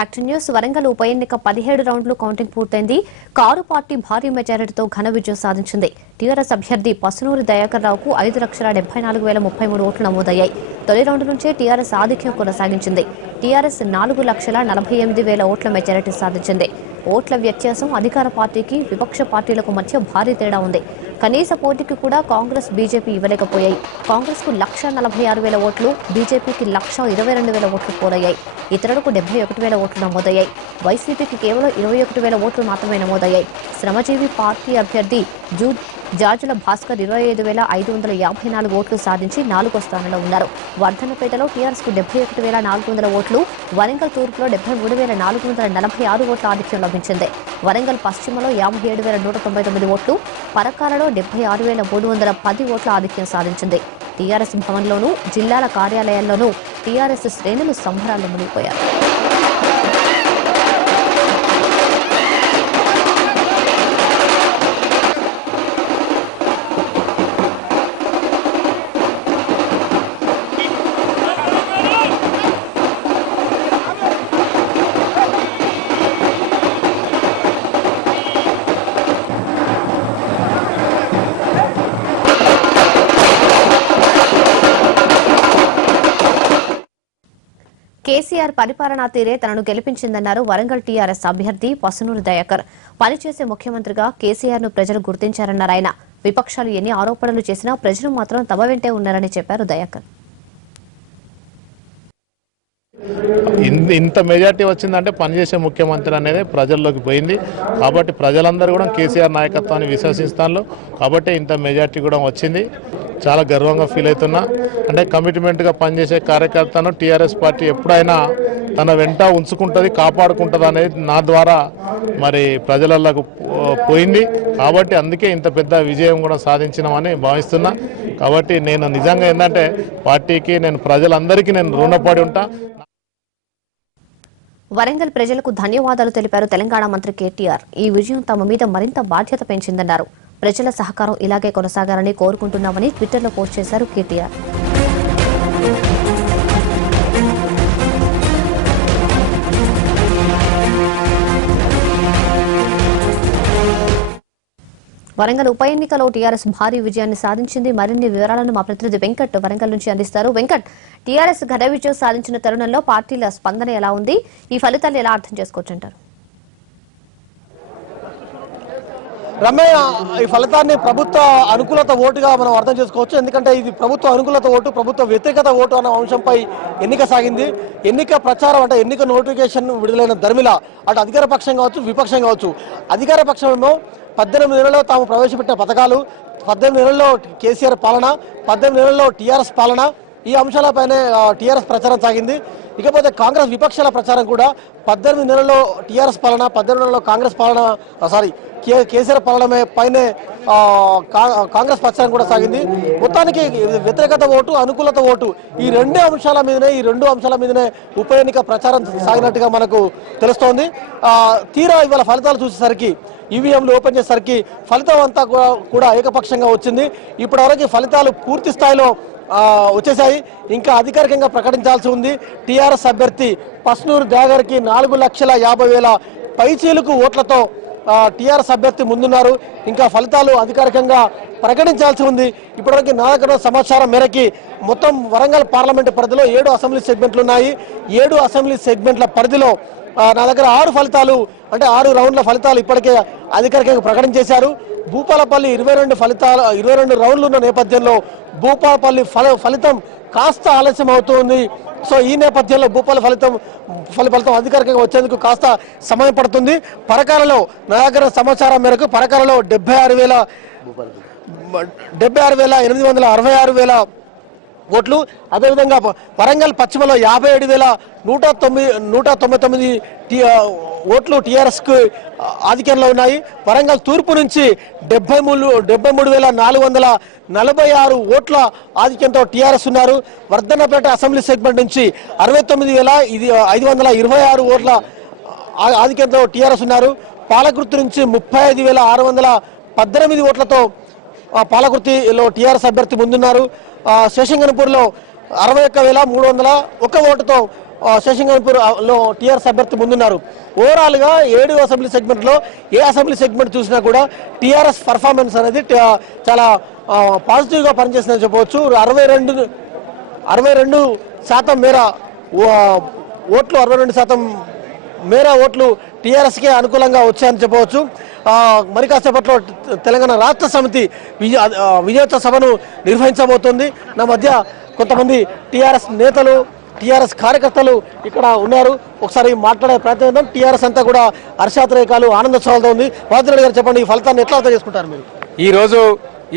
Factory news Warangal ఉప ఎన్నిక 17 రౌండ్లు కౌంటింగ్ పూర్తయింది. కారు పార్టీ భారీ మెజారిటీతో ఘన విజయం సాధించింది. టీఆర్ఎస్ అభ్యర్థి పసునూరి దయాకర్ రావుకు 5,74,033 ఓట్లు నమోదయ్యాయి. తొలి రౌండ్ నుంచే టీఆర్ఎస్ ఆధిక్యం కొనసాగించింది. టీఆర్ఎస్ 4,48,000 ఓట్ల మెజారిటీ సాధించింది. ఓట్ల వ్యత్యాసం అధికార పార్టీకి విపక్ష పార్టీలకు మధ్య భారీ తేడా ఉంది. కనీస పోటీకి కూడా కాంగ్రెస్ బీజేపీ ఇవ్వలేకపోయాయి. కాంగ్రెస్ కు 1,46,000 ఓట్లు, బీజేపీకి 1,22,000 ఓట్లు పోలయ్యాయి. ఇతరులకు 71,000 ఓట్లు నమోదయ్యాయి. వైసీపీకి కేవలం 21,000 ఓట్లు మాత్రమే నమోదయ్యాయి. శ్రమజీవి పార్టీ అభ్యర్థి జార్జుల భాస్కర్ 25,554 ఓట్లు సాధించి 4వ స్థానంలో ఉన్నారు. వర్ధన్నపేటలో టీఆర్ఎస్ కు 71,400 ఓట్లు, వరంగల్ తూర్పులో 73,446 ఓట్ల ఆధిక్యం లభించింది. వరంగల్ పశ్చిమలో 57,199 ఓట్లు, పరకాలలో 76,310 ఓట్ల ఆధిక్యం సాధించింది. టీఆర్ఎస్ భవన్లోనూ జిల్లాల కార్యాలయాల్లోనూ టీఆర్ఎస్ శ్రేణులు సంబరాల్లో మునిగిపోయారు. కేసీఆర్ పరిపాలనా తీరే తనను గెలిపించిందన్నారు వరంగల్ టీఆర్ఎస్ అభ్యర్థి పసునూరి దయాకర్. పనిచేసే ముఖ్యమంత్రిగా కేసీఆర్ ను ప్రజలు గుర్తించారన్నారు ఆయన. విపక్షాలు ఎన్ని ఆరోపణలు చేసినా ప్రజలు మాత్రం తమ వెంటే ఉన్నారని చెప్పారు దయాకర్. ఇంత మెజార్టీ వచ్చిందంటే పనిచేసే ముఖ్యమంత్రి అనేది ప్రజల్లోకి పోయింది. కాబట్టి ప్రజలందరూ కూడా కేసీఆర్ నాయకత్వాన్ని విశ్వసిస్తాను. కాబట్టి ఇంత మెజార్టీ కూడా వచ్చింది. చాలా గర్వంగా ఫీల్ అవుతున్నా. అంటే కమిట్మెంట్గా పనిచేసే కార్యకర్తను టీఆర్ఎస్ పార్టీ ఎప్పుడైనా తన వెంట ఉంచుకుంటుంది, కాపాడుకుంటుంది అనేది నా ద్వారా మరి ప్రజలకు పోయింది. కాబట్టి అందుకే ఇంత పెద్ద విజయం కూడా సాధించినామని భావిస్తున్నా. కాబట్టి నేను నిజంగా ఏంటంటే పార్టీకి నేను ప్రజలందరికీ నేను రుణపడి ఉంటా. వరంగల్ ప్రజలకు ధన్యవాదాలు తెలిపారు తెలంగాణ మంత్రి కేటీఆర్. ఈ విజయం తమ మీద మరింత బాధ్యత పెంచిందన్నారు. ప్రజల సహకారం ఇలాగే కొనసాగాలని కోరుకుంటున్నామని ట్విట్టర్లో పోస్ట్ చేశారు కేటీఆర్. వరంగల్ ఉప ఎన్నికలో టీఆర్ఎస్ భారీ విజయాన్ని సాధించింది. మరిన్ని వివరాలను మా ప్రతినిధి వెంకట్ వరంగల్ నుంచి అందిస్తారు. వెంకట్, టీఆర్ఎస్ ఘన విజయం సాధించిన తరుణంలో పార్టీల స్పందన ఎలా ఉంది? ఈ ఫలితాలు ఎలా అర్థం చేసుకోవచ్చంటారు? రమయ్య, ఈ ఫలితాన్ని ప్రభుత్వ అనుకూలత ఓటుగా మనం అర్థం చేసుకోవచ్చు. ఎందుకంటే ఇది ప్రభుత్వ అనుకూలత ఓటు, ప్రభుత్వ వ్యతిరేకత ఓటు అనే అంశంపై ఎన్నిక సాగింది. ఎన్నిక ప్రచారం అంటే ఎన్నిక నోటిఫికేషన్ విడుదలైన ధర్మిల అటు అధికార పక్షం కావచ్చు, విపక్షం కావచ్చు. అధికార పక్షం ఏమో 18 నెలల్లో తాము ప్రవేశపెట్టిన పథకాలు, 18 నెలల్లో కేసీఆర్ పాలన, 18 నెలల్లో టీఆర్ఎస్ పాలన, ఈ అంశాలపైనే టీఆర్ఎస్ ప్రచారం సాగింది. ఇకపోతే కాంగ్రెస్ విపక్షాల ప్రచారం కూడా 18 నెలల్లో టీఆర్ఎస్ పాలన, 18 నెలల్లో కాంగ్రెస్ పాలన కేసీఆర్ పాలన పైనే కాంగ్రెస్ ప్రచారం కూడా సాగింది. మొత్తానికి వ్యతిరేకత ఓటు, అనుకూలత ఓటు ఈ రెండు అంశాల మీదనే ఉప ఎన్నిక ప్రచారం సాగినట్టుగా మనకు తెలుస్తోంది. తీరా ఇవాళ ఫలితాలు చూసేసరికి, ఈవీఎంలు ఓపెన్ చేసేసరికి ఫలితం అంతా కూడా ఏకపక్షంగా వచ్చింది. ఇప్పటివరకు ఫలితాలు పూర్తి స్థాయిలో వచ్చేసాయి. ఇంకా అధికారికంగా ప్రకటించాల్సి ఉంది. టీఆర్ఎస్ అభ్యర్థి పసునూరి దయాకర్కి 4,50,000 పైచీలకు ఓట్లతో టీఆర్ఎస్ అభ్యర్థి ముందున్నారు. ఇంకా ఫలితాలు అధికారికంగా ప్రకటించాల్సి ఉంది. ఇప్పటివరకు నా దగ్గర సమాచారం మేరకి మొత్తం వరంగల్ పార్లమెంటు పరిధిలో 7 అసెంబ్లీ సెగ్మెంట్లు ఉన్నాయి. 7 అసెంబ్లీ సెగ్మెంట్ల పరిధిలో నా దగ్గర 6 ఫలితాలు అంటే 6 రౌండ్ల ఫలితాలు ఇప్పటికే అధికారికంగా ప్రకటించేశారు. భూపాలపల్లి 22 రౌండ్లు ఉన్న నేపథ్యంలో భూపాలపల్లి ఫలితం కాస్త ఆలస్యం అవుతుంది. సో ఈ నేపథ్యంలో భూపాల ఫలితం అధికారికంగా వచ్చేందుకు కాస్త సమయం పడుతుంది. పరకాలలో నా దగ్గర సమాచారం మేరకు పరకాలలో 76,866 ఓట్లు, అదేవిధంగా వరంగల్ పశ్చిమలో 57,199 ఓట్లు టీఆర్ఎస్కు ఆధిక్యంలో ఉన్నాయి. వరంగల్ తూర్పు నుంచి 73,446 ఓట్ల ఆధిక్యంతో టీఆర్ఎస్ ఉన్నారు. వర్ధన్నపేట అసెంబ్లీ సెగ్మెంట్ నుంచి 69,526 ఓట్ల ఆధిక్యంతో టీఆర్ఎస్ ఉన్నారు. పాలకుర్తి నుంచి 35,618 ఓట్లతో పాలకుర్తిలో టీఆర్ఎస్ అభ్యర్థి ముందున్నారు. శేషంగనపూర్లో 61,301 ఓటుతో శేషంగాపూర్ లో టీఆర్ఎస్ అభ్యర్థి ముందున్నారు. ఓవరాల్ గా 7 అసెంబ్లీ సెగ్మెంట్ లో ఏ అసెంబ్లీ సెగ్మెంట్ చూసినా కూడా టీఆర్ఎస్ పర్ఫార్మెన్స్ అనేది చాలా పాజిటివ్ గా పనిచేసిందని చెప్పవచ్చు. 62% మేర ఓట్లు 62% మేర ఓట్లు టీఆర్ఎస్కే అనుకూలంగా వచ్చాయని చెప్పవచ్చు. మరి కాసేపట్లో తెలంగాణ రాష్ట్ర సమితి విజయోత్సవ సభను నిర్వహించబోతోంది. నా మధ్య కొంతమంది టీఆర్ఎస్ నేతలు టీఆర్ఎస్ కార్యకర్తలు ఇక్కడ ఉన్నారు. ఒకసారి మాట్లాడే ప్రయత్నం. టీఆర్ఎస్ అంతా కూడా హర్షాతిరేకాలు ఆనందోత్సవాలతో ఉంది. వాదిరెడ్డి గారు చెప్పండి, ఈ ఫలితాన్ని ఎట్లా అర్థం చేసుకుంటారు మీరు? ఈ రోజు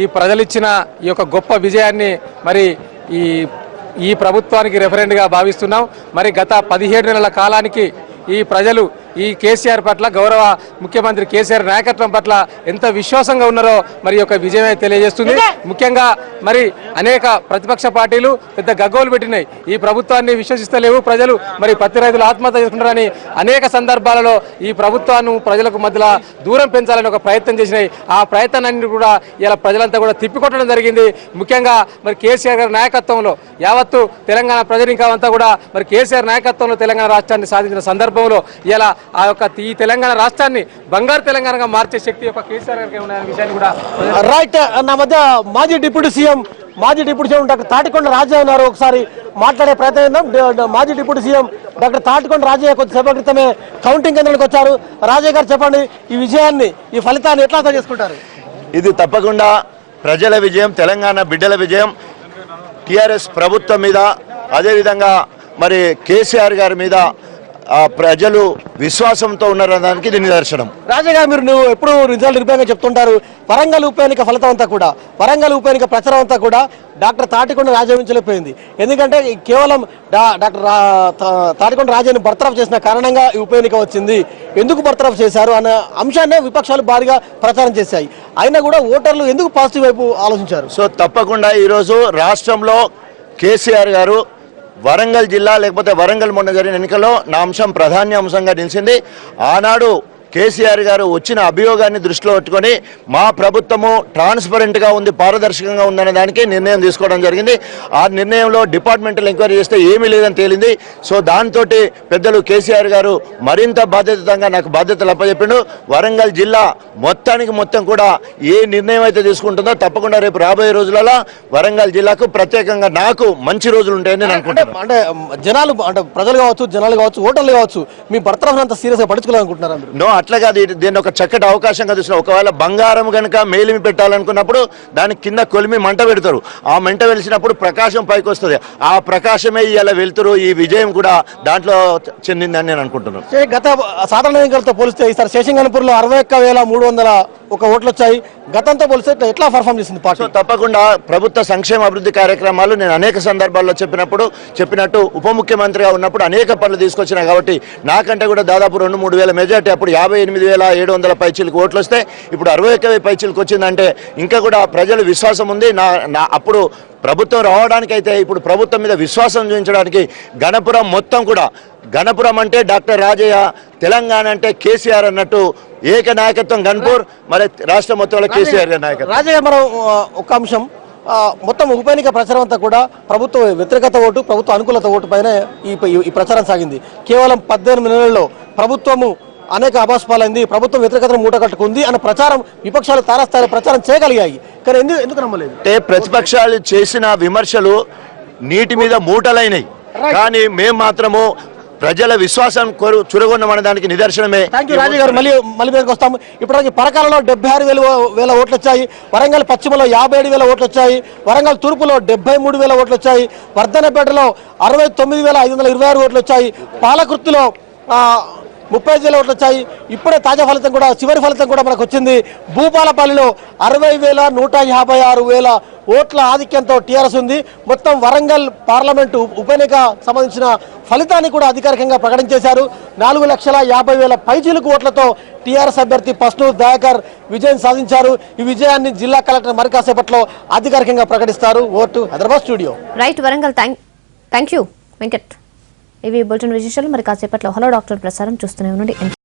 ఈ ప్రజలిచ్చిన ఈ యొక్క గొప్ప విజయాన్ని మరి ఈ ప్రభుత్వానికి రెఫరెండ్గా భావిస్తున్నాం. మరి గత 17 నెలల కాలానికి ఈ ప్రజలు ఈ కేసీఆర్ పట్ల, గౌరవ ముఖ్యమంత్రి కేసీఆర్ నాయకత్వం పట్ల ఎంత విశ్వాసంగా ఉన్నారో మరి యొక్క విజయమే తెలియజేస్తుంది. ముఖ్యంగా మరి అనేక ప్రతిపక్ష పార్టీలు పెద్ద గగ్గోలు పెట్టినాయి, ఈ ప్రభుత్వాన్ని విశ్వసిస్తలేవు ప్రజలు, మరి పత్తి రైతులు ఆత్మహత్య చేసుకుంటారని అనేక సందర్భాలలో ఈ ప్రభుత్వాన్ని ప్రజలకు మధ్యలో దూరం పెంచాలని ఒక ప్రయత్నం చేసినాయి. ఆ ప్రయత్నాన్ని కూడా ఇలా ప్రజలంతా కూడా తిప్పికొట్టడం జరిగింది. ముఖ్యంగా మరి కేసీఆర్ గారి నాయకత్వంలో యావత్తు తెలంగాణ ప్రజనికంతా కూడా మరి కేసీఆర్ నాయకత్వంలో తెలంగాణ రాష్ట్రాన్ని సాధించిన సందర్భంలో ఇలా ఆ యొక్క ఈ తెలంగాణ రాష్ట్రాన్ని బంగారు తెలంగాణగా మార్చే శక్తి యొక్క కేసీఆర్ గారికి ఉన్నాయనే విషయాన్ని కూడా రైట్. నా మధ్య మాజీ deputy CM doctor Thatikonda Rajaiah ఉన్నారు. ఒకసారి మాట్లాడే ప్రయత్నం. మాజీ deputy CM doctor Thatikonda Rajaiah కొద్దిసేపటి క్రితమే కౌంటింగ్ కేంద్రానికి వచ్చారు. రాజయ్య గారు చెప్పండి, ఈ విజయాన్ని, ఈ ఫలితాన్ని ఎట్లా అర్థం చేసుకుంటారు? ఇది తప్పకుండా ప్రజల విజయం, తెలంగాణ బిడ్డల విజయం. టీఆర్ఎస్ ప్రభుత్వం మీద, అదేవిధంగా మరి కేసీఆర్ గారి మీద ప్రజలు విశ్వాసంతో ఉన్నారనడానికి ఇది నిదర్శనం. రాజయ్య గారు, నువ్వు ఎప్పుడు రిజల్ట్ నిర్భయంగా చెప్తుంటారు. వరంగల్ ఉప ఎన్నిక ఫలితం అంతా కూడా, వరంగల్ ఉప ఎన్నిక ప్రచారం అంతా కూడా డాక్టర్ తాటికొండ రాజయ్య నుంచి వెళ్ళిపోయింది. ఎందుకంటే కేవలం డాక్టర్ తాటికొండ రాజయ్యని బర్తరఫ్ చేసిన కారణంగా ఈ ఉప ఎన్నిక వచ్చింది. ఎందుకు బర్తరఫ్ చేశారు అన్న అంశాన్ని విపక్షాలు భారీగా ప్రచారం చేశాయి. అయినా కూడా ఓటర్లు ఎందుకు పాజిటివ్ వైపు ఆలోచించారు? సో తప్పకుండా ఈరోజు రాష్ట్రంలో కేసీఆర్ గారు వరంగల్ జిల్లా లేకపోతే వరంగల్ మొన్న జరిగిన ఎన్నికల్లో నా అంశం ప్రాధాన్యాంశంగా నిలిచింది. ఆనాడు కేసీఆర్ గారు వచ్చిన అభియోగాన్ని దృష్టిలో పెట్టుకొని మా ప్రభుత్వము ట్రాన్స్పరెంట్గా ఉంది, పారదర్శకంగా ఉందనే దానికి నిర్ణయం తీసుకోవడం జరిగింది. ఆ నిర్ణయంలో డిపార్ట్మెంటల్ ఎంక్వైరీ చేస్తే ఏమీ లేదని తేలింది. సో దాంతో పెద్దలు కేసీఆర్ గారు మరింత బాధ్యతంగా నాకు బాధ్యతలు అప్పచెప్పిండు. వరంగల్ జిల్లా మొత్తం కూడా ఏ నిర్ణయం అయితే తీసుకుంటుందో తప్పకుండా రేపు రాబోయే రోజులలో వరంగల్ జిల్లాకు ప్రత్యేకంగా నాకు మంచి రోజులు ఉంటాయని నేను అనుకుంటున్నాను. అంటే జనాలు, అంటే ప్రజలు కావచ్చు, జనాలు కావచ్చు, ఓటర్లు కావచ్చు, మీ బర్తరఫ్ అంత సీరియస్గా పడుచుకోవాలనుకుంటున్నారా? నో, అట్లా కాదు. దీన్ని ఒక చక్కటి అవకాశంగా చూసిన, ఒకవేళ బంగారం కనుక మేలిమి పెట్టాలనుకున్నప్పుడు దాని కింద కొలిమి మంట పెడతారు. ఆ మంట వెలిసినప్పుడు ప్రకాశం పైకి వస్తుంది. ఆ ప్రకాశమే ఇలా వెళ్తారు. ఈ విజయం కూడా దాంట్లో చెందిందని నేను అనుకుంటున్నాను. గత సాధారణ ఎన్నికలతో పోలిస్తే ఈసారి శేషంగాపూర్లో 61,301 ఓట్లు వచ్చాయి. గతంతో పోలిస్తే ఎట్లా పర్ఫార్మ్ చేసింది పార్టీ? తప్పకుండా ప్రభుత్వ సంక్షేమ అభివృద్ధి కార్యక్రమాలు నేను అనేక సందర్భాల్లో చెప్పినట్టు ఉప ముఖ్యమంత్రిగా ఉన్నప్పుడు అనేక పనులు తీసుకొచ్చినాయి. కాబట్టి నాకంటే కూడా దాదాపు 2-3 వేల మెజార్టీ, అప్పుడు 58,700 పైచీలకు ఓట్లు వస్తే ఇప్పుడు 61,000 పైచీలకు వచ్చిందంటే ఇంకా కూడా ప్రజలు విశ్వాసం ఉంది. అప్పుడు ప్రభుత్వం రావడానికైతే ఇప్పుడు ప్రభుత్వం మీద విశ్వాసం చూపించడానికి గణపురం మొత్తం కూడా, గణపురం అంటే డాక్టర్ రాజయ్య, తెలంగాణ అంటే కేసీఆర్ అన్నట్టు ఏక నాయకత్వం గన్పూర్, మరి రాష్ట్రం మొత్తంలో కేసీఆర్ గారి నాయకత్వం. రాజయ్య, మనం ఒక అంశం, మొత్తం ఉప ఎన్నిక ప్రచారం అంతా కూడా ప్రభుత్వ వ్యతిరేకత ఓటు, ప్రభుత్వ అనుకూలత ఓటు పైన ఈ ప్రచారం సాగింది. కేవలం 18 నెలల్లో ప్రభుత్వము అనేక అభాస్పాలైంది, ప్రభుత్వం వ్యతిరేకతను మూట కట్టుకుంది అన్న ప్రచారం విపక్షాలు తారాస్థాయిలో ప్రచారం చేయగలిగాయి. కానీ ఎందుకు నమ్మలేదు? అంటే ప్రతిపక్షాలు చేసిన విమర్శలు నీటి మీద మూటలైనవి, కానీ మేము మాత్రము ప్రజల విశ్వాసం చురగొన్న దానికి నిదర్శనమే. థ్యాంక్ యూ రాజు గారు. మళ్ళీ మీదకి వస్తాము. ఇప్పటికి పరకాలలో 76,000 ఓట్లు వచ్చాయి. వరంగల్ పశ్చిమలో 57,000 ఓట్లు వచ్చాయి. వరంగల్ తూర్పులో 73,000 ఓట్లు వచ్చాయి. వర్ధనపేటలో 69,526 ఓట్లు వచ్చాయి. పాలకుర్తిలో 30,000 ఓట్లు వచ్చాయి. ఇప్పుడే తాజా ఫలితం కూడా, చివరి ఫలితం కూడా మనకు వచ్చింది. భూపాలపల్లిలో 60,156 ఓట్ల ఆధిక్యంతో టీఆర్ఎస్ ఉంది. మొత్తం వరంగల్ పార్లమెంటు ఉప ఎన్నిక సంబంధించిన ఫలితాన్ని కూడా అధికారికంగా ప్రకటించేశారు. 4,50,000 పైచీలకు ఓట్లతో టీఆర్ఎస్ అభ్యర్థి పస్నూర్ దయాకర్ విజయం సాధించారు. ఈ విజయాన్ని జిల్లా కలెక్టర్ మరి కాసేపట్లో అధికారికంగా ప్రకటిస్తారు. Vote Hyderabad studio. Right Warangal. Thank you Venkat. ఇవి బులెటిన్ విశేషాలు. మరి కాసేపట్లో హలో డాక్టర్ ప్రసారం చూస్తూనే ఉండండి.